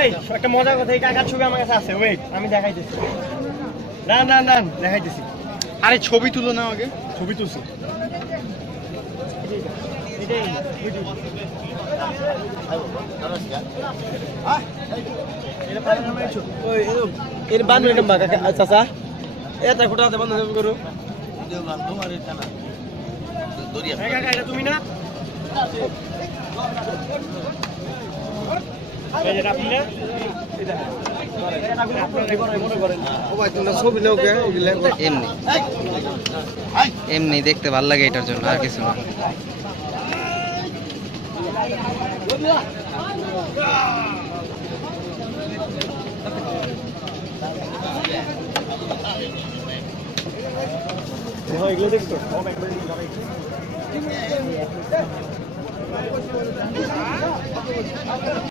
এই একটা মজার কথা, এই কাকার ছবি আমার কাছে আছে, ওয়েট আমি দেখাইতেছি। না না না দেখাইতেছি। আরে ছবি তুলো না আগে। ছবি তুলছি। চাচা এটা কোটাতে বন্ধ করো। তুমি না এমনি দেখতে ভাল লাগে, এটার জন্য আর কিছু না। এগুলো দেখছো